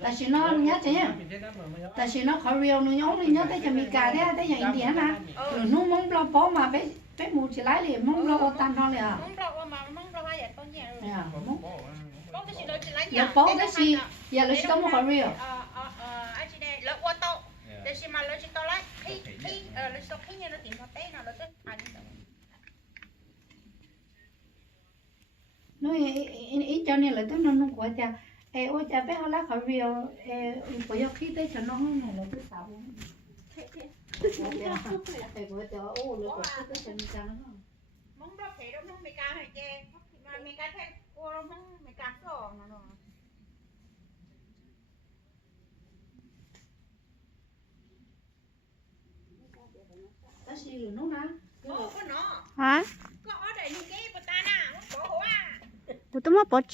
แต่ฉันนอนเนี้ยใช่ไหมแต่ฉันนอนเขาเรียวนู้นย้อมนี่เนี้ยแต่จะมีการเนี่ยแต่อย่างอินเดียนะหรือนู้นมองเราป้อมาไปหมู่ที่ไรเลยมองเราตันนอนเลยอ่ะอย่าป้อได้สิอย่าเลยต้องมาเขาเรียวนู้นอีเจ้าเนี่ยเลยต้องนอนนุ่งหัวจะโอ้จะไปหาละเขาเรียวพอยกขี้ได้ฉันนอนห้องไหนเลยที่สาวไปหัวจะโอ้เลยก็ขี้ได้ฉันมีการแล้วมองเราเห็นเรามองไม่กล้าหายใจมันไม่กล้าแท้กลัวเรามองไม่กล้าส่องนะเนาะแต่สิหรือนู้นนะฮะก็เอาได้ลูกเก๋ปตาน่ะโอ้โหอ่ะกูต้องมาปด